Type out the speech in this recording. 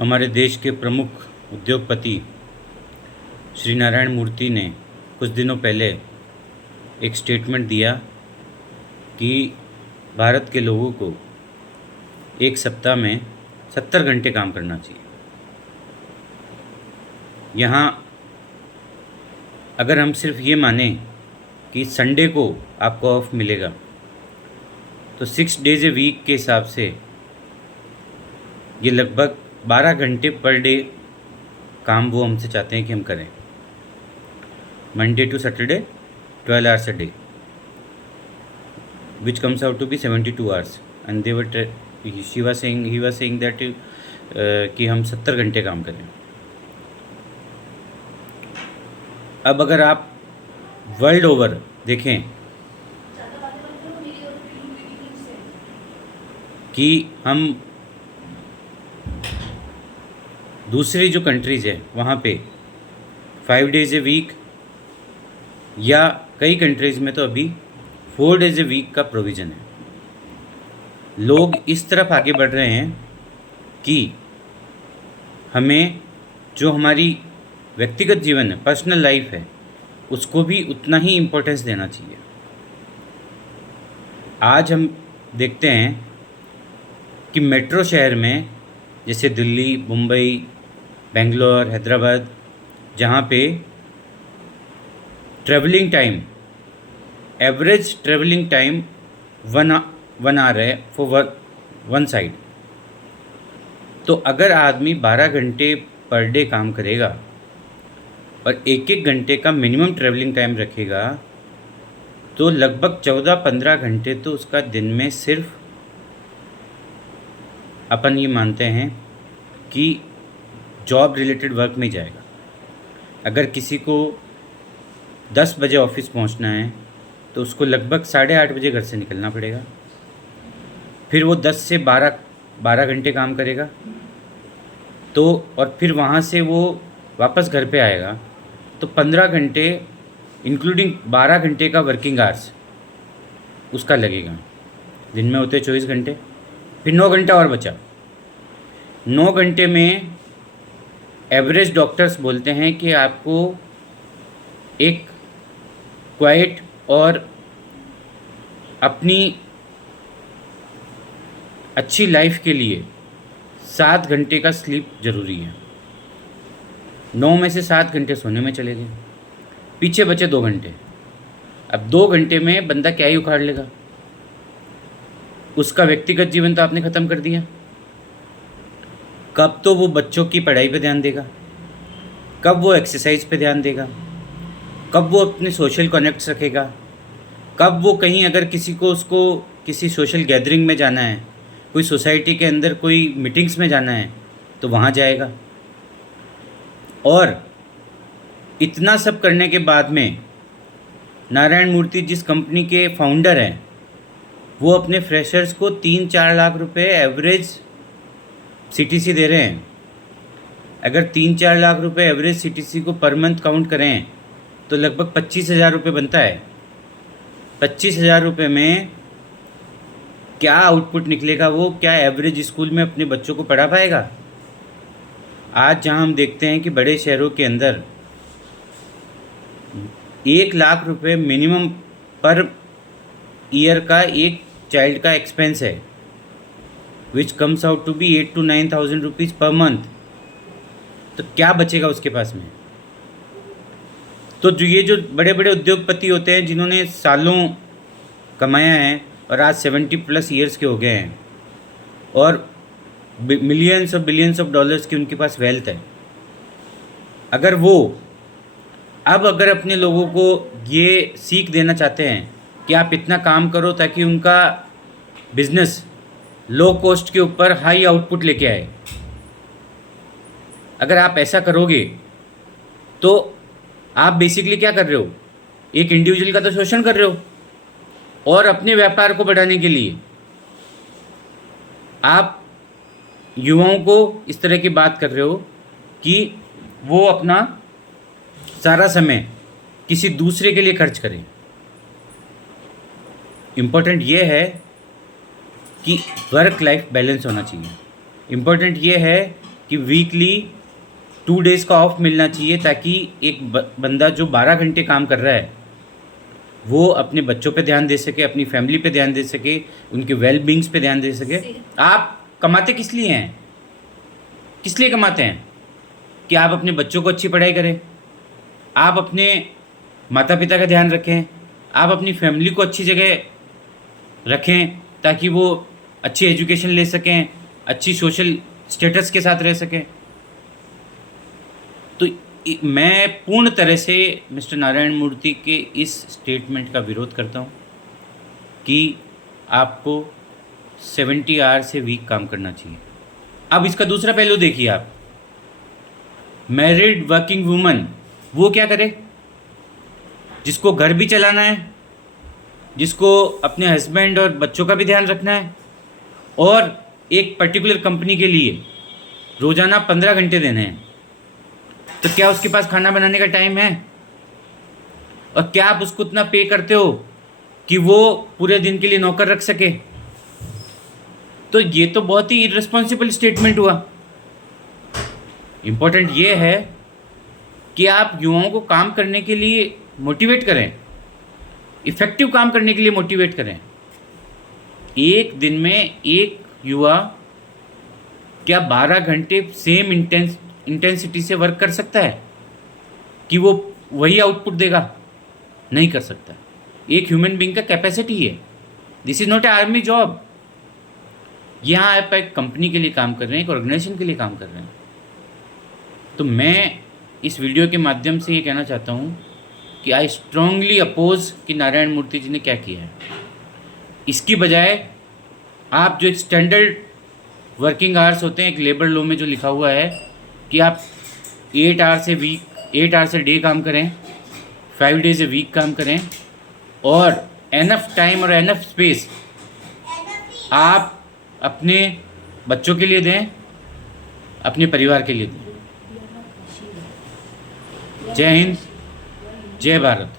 हमारे देश के प्रमुख उद्योगपति श्री नारायण मूर्ति ने कुछ दिनों पहले एक स्टेटमेंट दिया कि भारत के लोगों को एक सप्ताह में 70 घंटे काम करना चाहिए। यहाँ अगर हम सिर्फ ये माने कि संडे को आपको ऑफ मिलेगा तो 6 डेज ए वीक के हिसाब से ये लगभग 12 घंटे पर डे काम वो हमसे चाहते हैं कि हम करें। Monday to Saturday 12 hours a day, which comes out to be 72 hours, and they were he was saying that कि हम 70 घंटे काम करें। अब अगर आप वर्ल्ड ओवर देखें कि हम दूसरी जो कंट्रीज़ है वहाँ पे 5 days ए वीक या कई कंट्रीज़ में तो अभी 4 days ए वीक का प्रोविज़न है। लोग इस तरफ आगे बढ़ रहे हैं कि हमें जो हमारी व्यक्तिगत जीवन है, पर्सनल लाइफ है, उसको भी उतना ही इम्पोर्टेंस देना चाहिए। आज हम देखते हैं कि मेट्रो शहर में जैसे दिल्ली, मुंबई, बेंगलोर, हैदराबाद, जहाँ पे travelling time, average travelling time 1 hour है फॉर वन साइड। तो अगर आदमी 12 घंटे पर डे काम करेगा और 1-1 घंटे का मिनिमम ट्रैवलिंग टाइम रखेगा तो लगभग 14-15 घंटे तो उसका दिन में सिर्फ अपन ये मानते हैं कि जॉब रिलेटेड वर्क में जाएगा। अगर किसी को 10 बजे ऑफिस पहुंचना है तो उसको लगभग 8:30 बजे घर से निकलना पड़ेगा। फिर वो 10 से 12 घंटे काम करेगा तो और फिर वहाँ से वो वापस घर पे आएगा तो 15 घंटे इंक्लूडिंग 12 घंटे का वर्किंग आवर्स उसका लगेगा। दिन में होते 24 घंटे, फिर 9 घंटा और बचा। 9 घंटे में एवरेज डॉक्टर्स बोलते हैं कि आपको एक क्वाइट और अपनी अच्छी लाइफ के लिए 7 घंटे का स्लीप ज़रूरी है। 9 में से 7 घंटे सोने में चले गए, पीछे बचे 2 घंटे। अब 2 घंटे में बंदा क्या ही उखाड़ लेगा? उसका व्यक्तिगत जीवन तो आपने ख़त्म कर दिया। कब तो वो बच्चों की पढ़ाई पे ध्यान देगा, कब वो एक्सरसाइज पे ध्यान देगा, कब वो अपने सोशल कनेक्ट्स रखेगा, कब वो कहीं अगर किसी को उसको किसी सोशल गैदरिंग में जाना है, कोई सोसाइटी के अंदर कोई मीटिंग्स में जाना है तो वहाँ जाएगा। और इतना सब करने के बाद में नारायण मूर्ति जिस कंपनी के फाउंडर हैं वो अपने फ्रेशर्स को 3-4 लाख रुपए एवरेज सीटीसी दे रहे हैं। अगर 3-4 लाख रुपए एवरेज सीटीसी को पर मंथ काउंट करें तो लगभग 25,000 रुपये बनता है। 25,000 रुपये में क्या आउटपुट निकलेगा? वो क्या एवरेज स्कूल में अपने बच्चों को पढ़ा पाएगा? आज जहां हम देखते हैं कि बड़े शहरों के अंदर 1 लाख रुपये मिनिमम पर ईयर का एक चाइल्ड का एक्सपेंस है, which comes out to be 8,000 to 9,000 rupees per month. तो क्या बचेगा उसके पास में? तो जो बड़े बड़े उद्योगपति होते हैं जिन्होंने सालों कमाया है और आज 70+ ईयर्स के हो गए हैं और मिलियंस और बिलियंस ऑफ डॉलर्स की उनके पास वेल्थ है, अगर वो अगर अपने लोगों को ये सीख देना चाहते हैं कि आप इतना काम करो ताकि उनका बिजनेस लो कॉस्ट के ऊपर हाई आउटपुट लेके आए, अगर आप ऐसा करोगे तो आप बेसिकली क्या कर रहे हो? एक इंडिविजुअल का तो शोषण कर रहे हो और अपने व्यापार को बढ़ाने के लिए आप युवाओं को इस तरह की बात कर रहे हो कि वो अपना सारा समय किसी दूसरे के लिए खर्च करें। इम्पोर्टेंट ये है कि वर्क लाइफ बैलेंस होना चाहिए। इम्पोर्टेंट ये है कि वीकली 2 डेज़ का ऑफ मिलना चाहिए, ताकि एक बंदा जो 12 घंटे काम कर रहा है वो अपने बच्चों पे ध्यान दे सके, अपनी फैमिली पे ध्यान दे सके, उनके वेल बींग्स पे ध्यान दे सके। आप कमाते किस लिए हैं? किस लिए कमाते हैं? कि आप अपने बच्चों को अच्छी पढ़ाई करें, आप अपने माता पिता का ध्यान रखें, आप अपनी फैमिली को अच्छी जगह रखें ताकि वो अच्छी एजुकेशन ले सकें, अच्छी सोशल स्टेटस के साथ रह सकें। तो मैं पूर्ण तरह से मिस्टर नारायण मूर्ति के इस स्टेटमेंट का विरोध करता हूँ कि आपको 70 आवर से वीक काम करना चाहिए। अब इसका दूसरा पहलू देखिए आप, मैरिड वर्किंग वुमन वो क्या करे? जिसको घर भी चलाना है, जिसको अपने हस्बैंड और बच्चों का भी ध्यान रखना है, और एक पर्टिकुलर कंपनी के लिए रोज़ाना 15 घंटे देने हैं, तो क्या उसके पास खाना बनाने का टाइम है? और क्या आप उसको उतना पे करते हो कि वो पूरे दिन के लिए नौकर रख सके? तो ये तो बहुत ही इररिस्पॉन्सिबल स्टेटमेंट हुआ। इम्पोर्टेंट ये है कि आप युवाओं को काम करने के लिए मोटिवेट करें, इफ़ेक्टिव काम करने के लिए मोटिवेट करें। एक दिन में एक युवा क्या 12 घंटे सेम इंटेंसिटी से वर्क कर सकता है कि वो वही आउटपुट देगा? नहीं कर सकता। एक ह्यूमन बीइंग का कैपेसिटी है। This is not a army job. यहाँ आप एक कंपनी के लिए काम कर रहे हैं, एक ऑर्गेनाइजेशन के लिए काम कर रहे हैं। तो मैं इस वीडियो के माध्यम से ये कहना चाहता हूँ कि आई स्ट्रांगली अपोज कि नारायण मूर्ति जी ने क्या किया है। इसकी बजाय आप जो एक स्टैंडर्ड वर्किंग आवर्स होते हैं, एक लेबर लॉ में जो लिखा हुआ है कि आप 8 आवर से डे काम करें, 5 डेज ए वीक काम करें, और एनफ टाइम और एनफ स्पेस आप अपने बच्चों के लिए दें, अपने परिवार के लिए दें। जय हिंद, जय भारत।